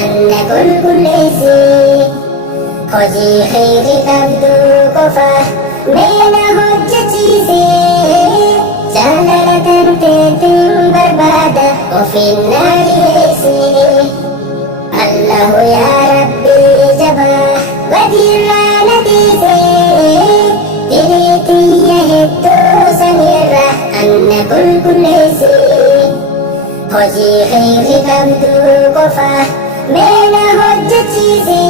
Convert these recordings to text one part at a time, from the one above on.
anna qulqulleessi hojii khayri qabdu qofa meena hojjechiise jaalala tanteetiin barbaada ofinnaa dhiyeesse allahu yaa rabbii jabaa badiirraa na dhiise diriitiyya hedduu sanirra anna qulqulleessi hojii khayri qabdu qofa meena hojjechiise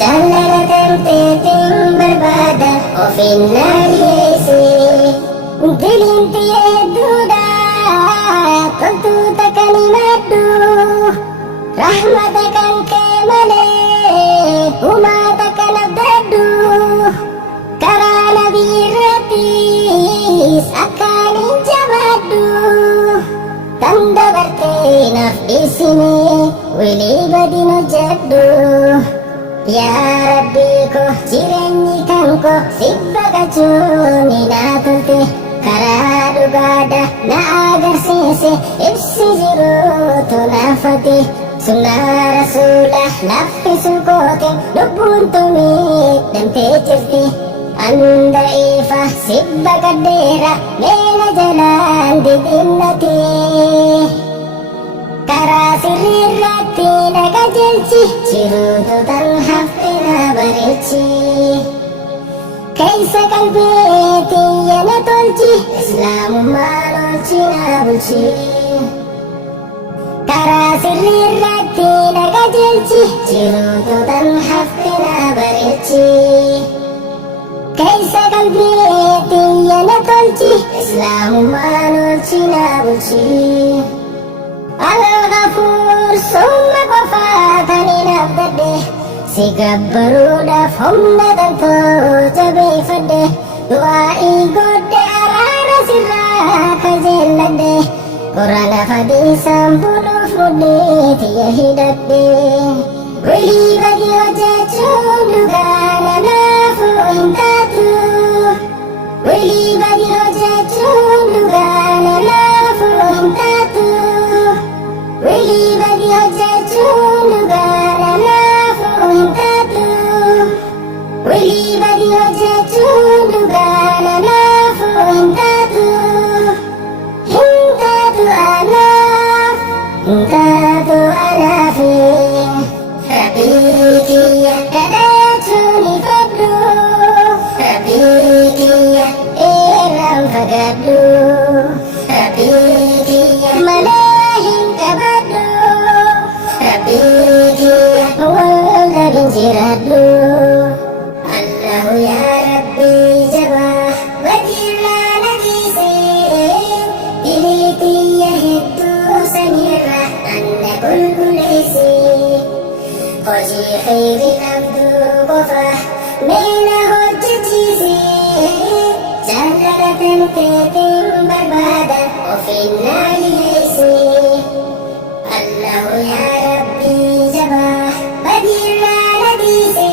jaalala tanteetiin barbaada ofinnaa dhiyeesse diliin tiyya hedduudha toltuuta kan himadhu rahmata kan kee malee humaata kan abdadhu karaa nabii irrattis akkaanin jabaadhu tan dabartee naaf dhiisine wilii badin hojjedhu yaa rabbii ko jireenyi kan ko sibba qachuun naa tolte karaa dhugaadha na agarsiise ibsi jiruutu naafate sunnaa rasuula laffisu goote lubbuun tumiidhamtee jirti anda ifa sibba gaddeera meena jalaan didinnate karaa sirriirratti na qajeelchi jiruutu tan hafte na bareechi keessa qalbii tiyya na tolchi islaamummaan oolchi na bulchi karaa sirriirratti na qajeelchi jiruutu tan hafte na bareechi keessa qalbii tiyya na tolchi islaamummaan oolchi na bulchi al-Ghafuur summa qofaa kan hin abdadhe si gabbaruudhaaf humna tantoo jabeeffadhe du'aa'ii godhe araara sirraa kajeelladhe quraana hadiisaan buluuf mudhii tiyya hidhadhe wilii badii hojjechuun dhugaa namaafuu hin taatu wilii badii hojjechuun dhugaa namaafuu hin taatu wilii badii hojjechuun dhugaa namaafuu hin taatu wilii badii hojjechuun dhugaa namaafuu hin taatu anaafi rabbii kiyya kadhachuun ifadhu rabbii kiyya irraan fagaadhu rabbii kiyya malee hin qabadhu rabbii kiyya waldhabin jiraadhu allahu yaa rabbii jabaa badiirraa na dhiise dilii tiyya hedduu sanirra anna qulqulleessi hojii khayri qabdu qofa meena hojjechiise jaalala tanteetiin barbaada ofinnaa dhiyeesse allahu yaa rabbii jabaa badiirraa na dhiise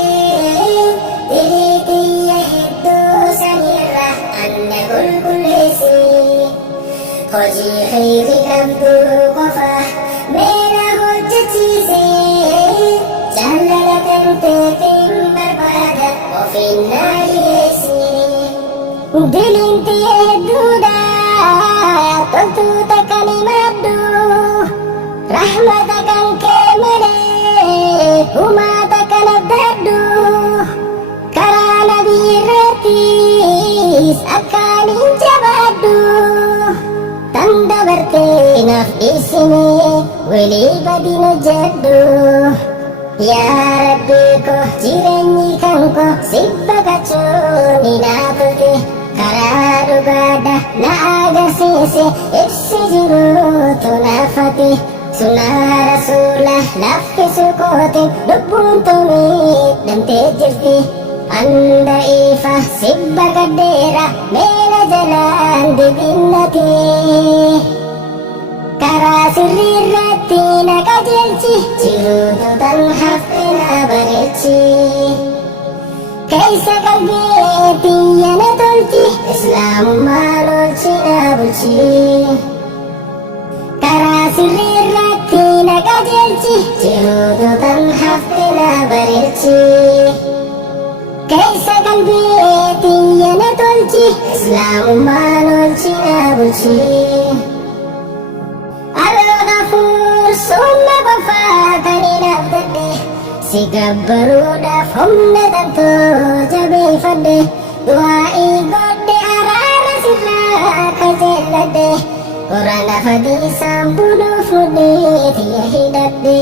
dilii tiyya hedduu sanirra anna qulqulleessi hojii khayri qabdu qofa meena hojjechiise jaalala tanteetiin barbaada ofinnaa dhiyeesse diliin tiyya hedduudha toltuuta kan himadhu rahmata kan kee malee humaata kan abdadhu karaa nabii irrattis akkaanin jabaadhu tan dabartee naaf dhiisine wilii badin hojjedhu yaa rabbii ko jireenyi kan ko sibba qachuun naa tolte karaa dhugaadha na agarsiise ibsi jiruutu naafate sunnaa rasuula laffisu goote lubbuun tumiidhamtee jirti anda ifa sibba gaddeera meena jalaan didinnate karaa sirriirratti na qajeelchi jiruutu tan hafte na bareechi keessa qalbii tiyya na tolchi islaamummaan oolchi na bulchi karaa sirriirratti na qajeelchi qajeelchi jiruutu tan haftina bareechi keessa qalbii tiyyana tolchi islaamummaan olchi na bulchi Al-Ghafuur summa qofaa taniin abdadhe si gabbaruudhaaf humna tantoo jabeeffadhe du'aa'ii godhe araara sirraa qajeelladhe Qur'aana hadiisaan buluuf mudhee tiyya hidhadhe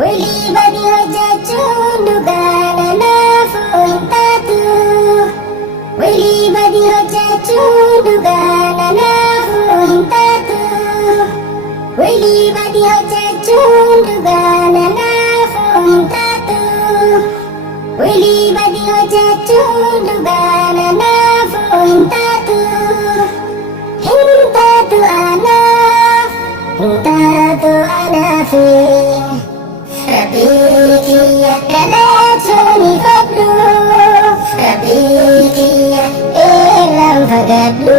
Walii badii hojjechuun dhugaana naafuu hin taatu Walii badii hojjechuun dhugaana naafuu hin taatu Walii badii hojjechuun dhugaana naafuu hin taatu Walii badii hojjechuun dhugaana naafuu hin taatu Hin taatu anaafi Rabbii kiyya kadhachuun ifadhu Rabbii kiyya irraan fagaadhu